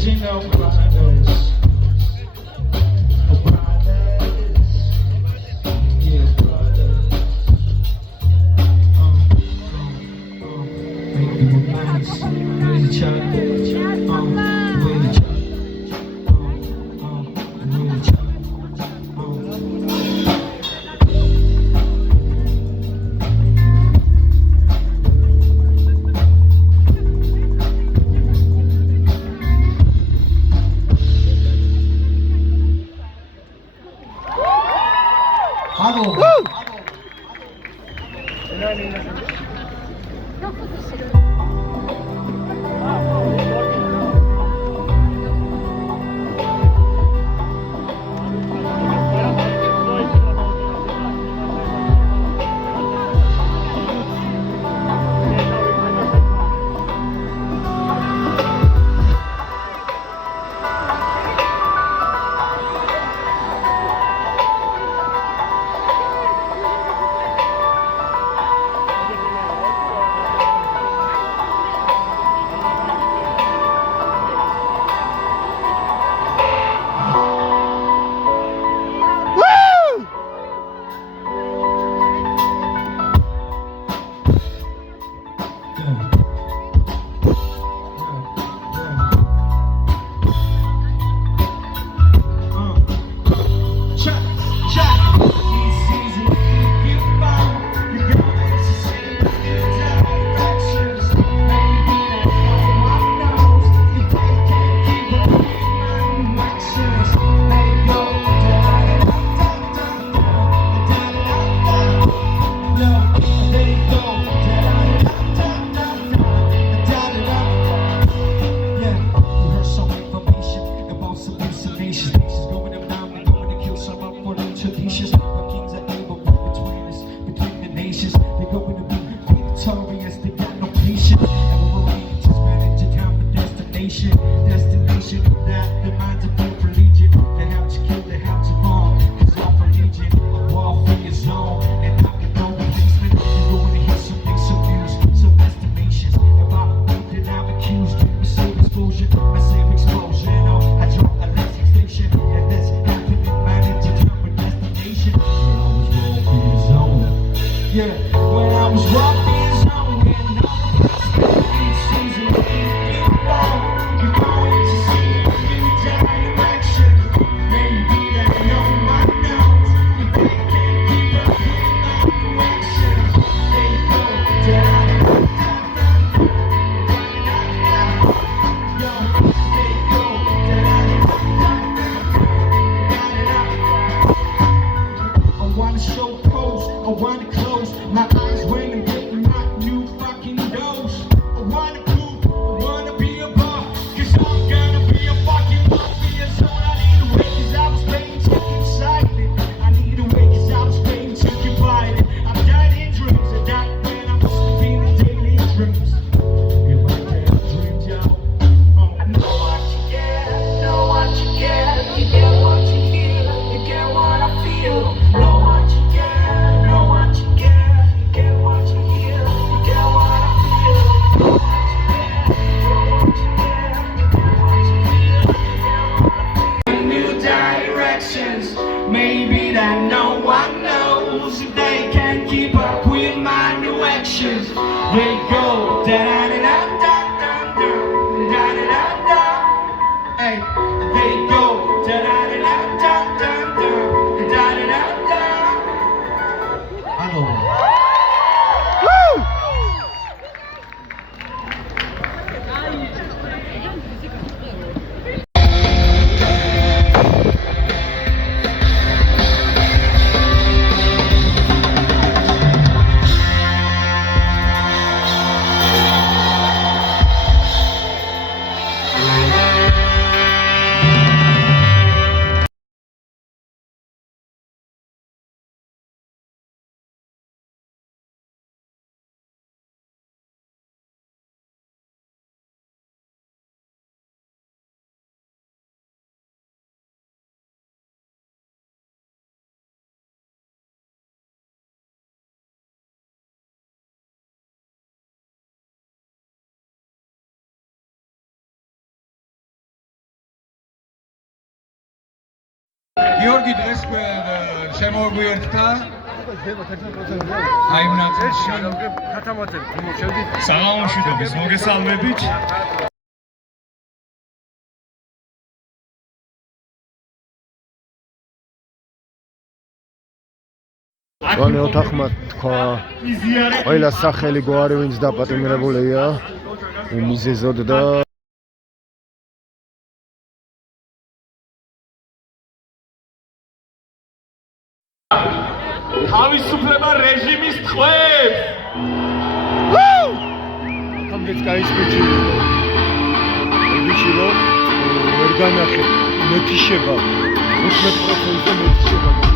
original brothers. Yeah, brothers. Baby, we're nice. With each other. With each other. With each other. Maybe that no one knows if they can keep up with my new actions. They go da da da da da da da da da da. Hey, they go da da da da da da da da da da. Hello. გიორგი დღეს შემოგვიერთდა აი ამ ნაწილში საღამომშვიდობის მოგესალმებით. მან ოთახმა თქვა ყველა სახელი გვარი ვინც დაპატიმრებულია უმიზეზოდ და თავისუფლება რეჟიმის ტყვეებს. ამდეც გაისპეჭი ებიში რომ ვერ განახე მეთიშება 15%-ზე მეთიშება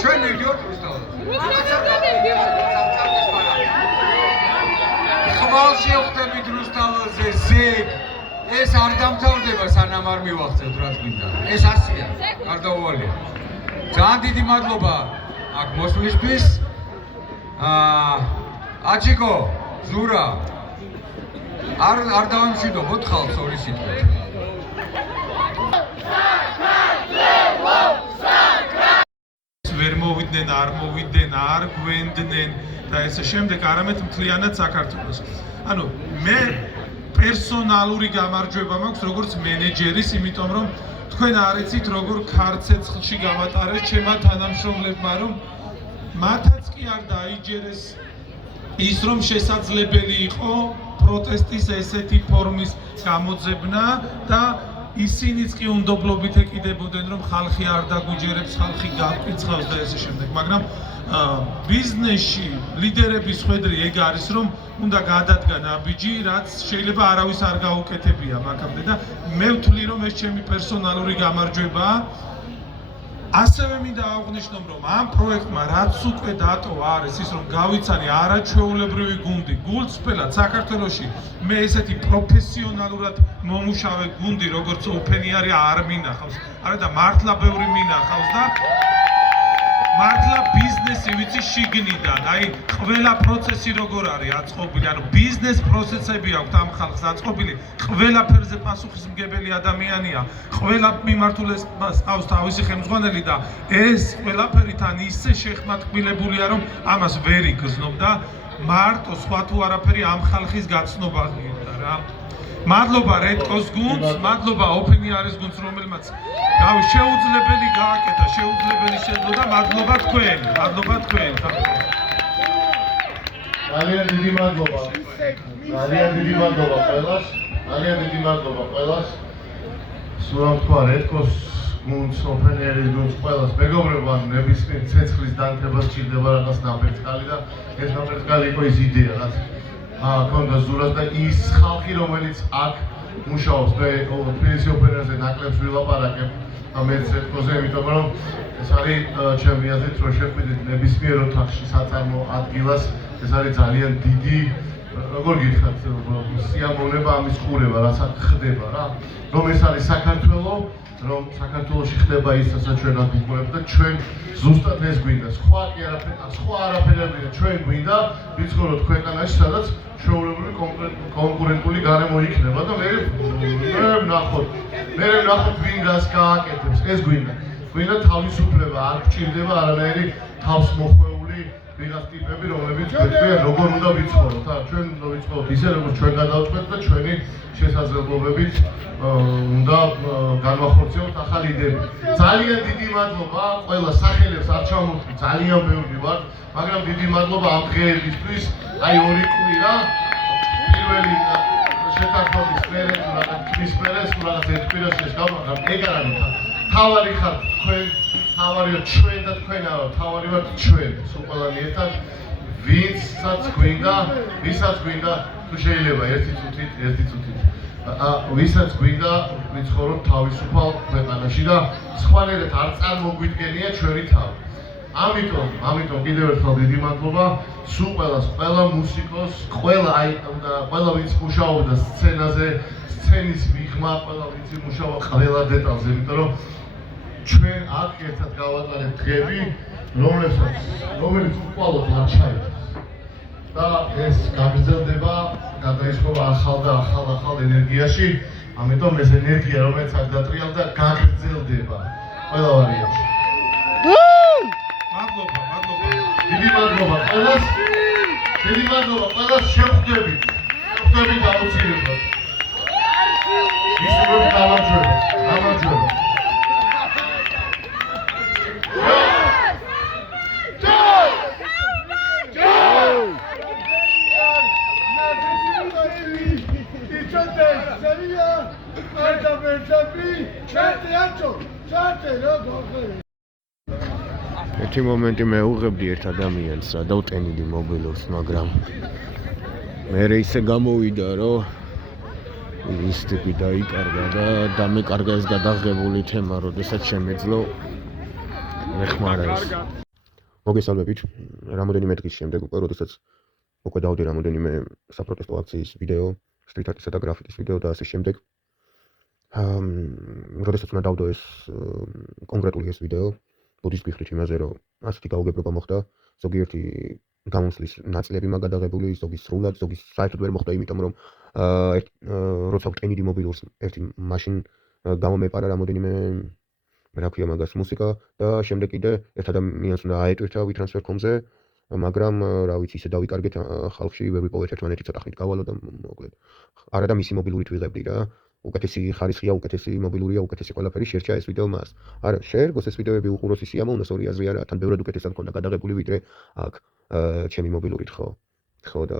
ჩვენ მივდივართ რუსთაველზე. ხვალ შევხვდებით რუსთაველზე ზეგ. ეს არ დამთავრდება სანამ არ მივახცევთ რაც გინდა. ეს ასია, გარდაუვალია. ძალიან დიდი მადლობა აქ მოსვლისთვის. აჩიკო, ზურა. არ დავამშვიდობოთ ხალხს ორი სიტყვით. ვერ მოვიდნენ, არ მოვიდნენ, არ გვენდნენ და ესე შემდეგ, არამედ მთლიანად საქართველოს. ანუ მე პერსონალური გამარჯვება მაქვს როგორც მენეჯერის, იმიტომ რომ თქვენ არ იცით როგორ ქარცეცხლში გამატარეს ჩემმა თანამშრომლებმა, რომ მათაც კი არ დაიჯერეს ის რომ შესაძლებელი იყო პროტესტის ესეთი ფორმის გამოძებნა და ისინიც კი უნდობლობით ეკიდებოდნენ რომ ხალხი არ დაგვიჯერებს, ხალხი გაკიცხავს და ესე შემდეგ, მაგრამ ბიზნესში ლიდერების ხვედრი ეგ არის რომ უნდა გადადგან აბიჯი, რაც შეიძლება არავის არ გაუკეთებია მაგამდე და მე ვთვლი რომ ეს ჩემი პერსონალური გამარჯვებაა. ასევე მინდა აღვნიშნო რომ ამ პროექტმა რაც უკვე დატოვა არის ის რომ გავიცანი არაჩვეულებრივი გუნდი გულწრფელად საქართველოში მე ესეთი პროფესიონალურად მომუშავე გუნდი როგორც ოფენი არის არ მინახავს არა და მართლა ბევრი მინახავს და მართლა ბიზნესი ვიცი შიგნიდან აი ყველა პროცესი როგორ არის აწყობილი ანუ ბიზნეს პროცესები აქვს ამ ხალხს აწყობილი ყველაფერზე პასუხისმგებელი ადამიანია ყველა მიმართულეს ყავს თავისი ხელმძღვანელი და ეს ყველაფერი თან ისე შეხმატკბილებულია რომ ამას ვერ იგრძნობ და მარტო სხვა თუ არაფერი ამ ხალხის გაცნობა გინდა რა მადლობა რედკოს გუნდს მადლობა ოფენი არის გუნდს რომელმაც გავი შეუძლებელი გააკეთა შეუძლებელი შეძლო და მადლობა თქვენ ძალიან დიდი მადლობა ყველას სულ თქვა რედკოს გუნდს ოფენი არის გუნდს ყველას მეგობრებო ნებისმიერ ცეცხლის დანთებას ჭირდება რაღაც ნაპერწკალი და ეს ნაპერწკალი იყო ის იდეა რაც ქონდა ზურას და ის ხალხი რომელიც აქ მუშაობს მე თბილისის ოპერაზე ნაკლებს ვილაპარაკებ ამერც რედკოზე იმიტომ რომ ეს არის ჩემი აზრით რომ შეხვიდეთ ნებისმიერ ოთახში საწარმო ადგილას ეს არის ძალიან დიდი როგორ გითხრათ სიამოვნება ამის ყურება რაც აქ ხდება რა რომ ეს არის საქართველო რომ საქართველოში ხდება ის რასაც ჩვენ აქ ვიყურებთ და ჩვენ ზუსტად ეს გვინდა სხვა არაფერი არ გვინდა ჩვენ გვინდა ვიცხოვროთ ქვეყანაში სადაც შეუძლებელი კონკურენტული გარემო იქნება და მე ვნახოთ ვინ გას გააკეთებს ეს გვინდა თავისუფლება არ გჭირდება არანაირი თავს მოხვეული ვიღაც ტიპები რომლებიც გვეტყვიან როგორ უნდა ვიცხოვროთ ჩვენ უნდა ვიცხოვროთ ისე როგორც ჩვენ გადავწყვეტ და ჩვენი შესაძლებლობებით უნდა განვახორციელოთ ახალი იდეები. ძალიან დიდი მადლობა ყველა სახელებს არ ჩამოვთვლი ძალიან ბევრი ვართ, მაგრამ დიდი მადლობა ამ დღეებისთვის. აი ორი კვირა პირველი შეთანხმების მერე თუ რაღაც ის მერე თუ რაღაც ერთ კვირაში ეს გავაკეთე. ეგ არ არის თავარი ხართ თქვენ, თავარია ჩვენ და თქვენა, თავარი ვართ ჩვენ. სულ ყველანი ერთად ვისაც გვინდა, ვისაც გვინდა თუ შეიძლება ერთი წუთით ვისაც გვინდა ვიცხოვროთ თავისუფალ ქვეყანაში და სხვანაირად არ წარმოგვიდგენია ჩვენი თავი. ამიტომ კიდევ ერთხელ დიდი მადლობა სულ ყველას, ყველა მუსიკოს, ყველა ვინც მუშაობდა სცენაზე, სცენის მიღმა, ყველა ვინც მუშაობდა ყველა დეტალზე, იმიტომ რომ ჩვენ აქ ერთად გავატარებთ დღეები, რომელიც უკვალოდ არ ჩაიდეს. და ეს გაგრძელდება, გადაისხება ახალ ენერგიაში, ამიტომ ეს ენერგია რომელიც აქ დატრიალდა გაგრძელდება ყველა ვარიანტში. მადლობა. დიდი მადლობა ყველას შევხვდებით აუცილებლად. ისურვებ გამარჯვება. ერთი მომენტი მე უღებდი ერთ ადამიანს რა დავტენილი მობილოს, მაგრამ მე ისე გამოვიდა, რომ ის ტიპი დაიკარგა და დამეკარგა ეს გადაღებული თემა, როდესაც შემეძლო ეხმარა ეს. მოგესალმებით. რამოდენიმე დღის შემდეგ უკვე, როდესაც უკვე დავდი რამოდენიმე საპროტესტო აქციის ვიდეო, სტრით არტისა და გრაფიტის ვიდეო და ასე შემდეგ. როდესაც უნდა დავდო ეს კონკრეტული ეს ვიდეო, ბუდის გიხდით იმაზე, რომ ასეთი გაუგებრობა მოხდა, ზოგიერთი გამოსვლის ნაწილები მაგადაღებული, ზოგი სრულად, ზოგი საერთოდ ვერ მოხდა, იმიტომ რომ როცა ვტენიდი მობილურს ერთი მაშინ გამომეპარა რამოდენიმე რა ქვია მაგას მუსიკა და შემდეგ კიდე ერთ ადამიანს უნდა აეტვირთა WeTransfer.com-ზე, მაგრამ რა ვიცი, ისე დავიკარგეთ ხალხში, ვერ ვიპოვეთ ერთმანეთი ცოტა ხნით გავალო და მოკლედ. არა და მისი მობილურით ვიღებდი რა. უკეთესი ხარისხია, უკეთესი მობილურია, უკეთესი ყველაფერი შერჩა ეს ვიდეო მას. არა, შეერგოს ეს ვიდეოები უყუროს ისი ამოვნოს ორი აზრი არა, თან ბევრად უკეთესად მქონდა გადაღებული ვიდრე აქ ჩემი მობილურით ხო. ხო და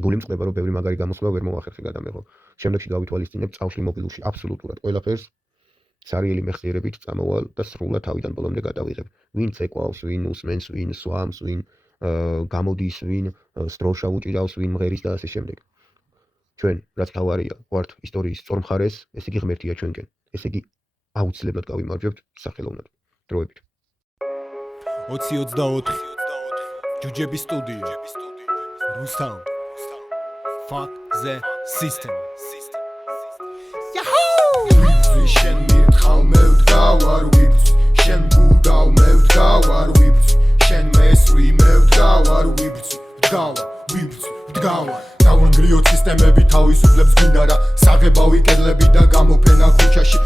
გული მწყდება რომ ბევრი მაგარი გამოსვლა ვერ მოახერხე გადამეღო. შემდეგში გავითვალისწინებ წავშლი მობილურში აბსოლუტურად ყველაფერს. სარიელი მეხსიერებით წამოვალ და სრულად თავიდან ბოლომდე გადავიღებ. ვინ ცეკვავს, ვინ უსმენს, ვინ სვამს, ვინ გამოდის, ვინ სტროშა უჭირავს, ვინ მღერის და ასე შემდეგ. ჩვენ რაც თავარია, ვართ ისტორიის სწორ მხარეს, ესე იგი ღმერთია ჩვენკენ. ესე იგი აუცილებლად გავიმარჯვებთ სახელოვნად. დროებით. 2024 ჯუჯების სტუდიო. რუსთავ. Fuck the system. შენ მირთხავ მე ვდგავარ ვიფც შენ ბუდავ მე ვდგავარ ვიფც შენ მესვი მე ვდგავარ ვიფც ვდგავარ დავანგრიოთ სისტემები თავისუფლებს გვინდა რა საღებავი კედლები და გამოფენა ქუჩაში